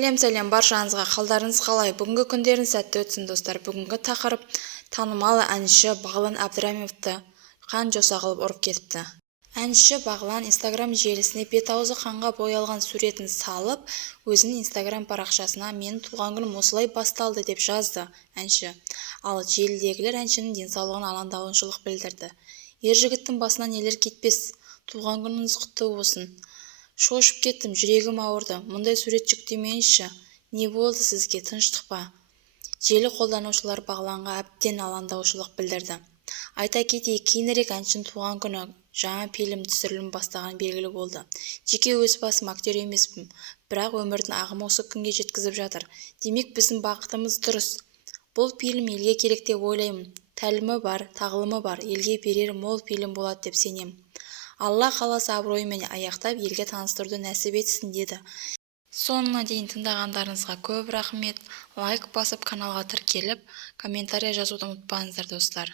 Сәлем баршаңызға, қалдарыңыз қалай? Бүгінгі күндеріңіз сәтті өтсін достар. Бүгінгі тақырып танымал әнші Бағлан Әбдірамовты қан жоса қылып ұрып кетіпті. Әнші Бағлан Инстаграм желісіне бет-аузы қанға боялған суретін салып, өзінің Инстаграм парақшасына "Менің туған күнім осылай басталды" деп жазды әнші. Ал желідегілер әншінің денсаулығына алаңдаушылық білдірді. Ер жігіттің басынан нелер кетпес, туған күніңіз құтты болсын. Шошып кеттім, жүрегім ауырды. Мұндай сурет жүктемеңізші. Не болды сізге, тыныштық па? Желі қолданушылар Бағланға әбден алаңдаушылық білдірді. Айта кетейік, кейінірек әншінің туған күні жаңа фильм түсірілім бастаған белгілі болды. Жеке өз басым актер емеспін, бірақ өмірдің ағымы осы күнге жеткізіп жатыр. Демек, біздің бақытымыз дұрыс. Бұл фильм елге керек деп ойлаймын. Тәлімі бар, тағылымы бар, елге берер мол фильм болады деп сенем. Алла қаласа абыроймен аяқтап елге таныстыруды нәсіп етсін деді. Соңына дейін тыңдағандарыңызға көп рахмет. Лайк басып каналға тіркеліп, комментарий жазуды ұмытпаңыздар достар.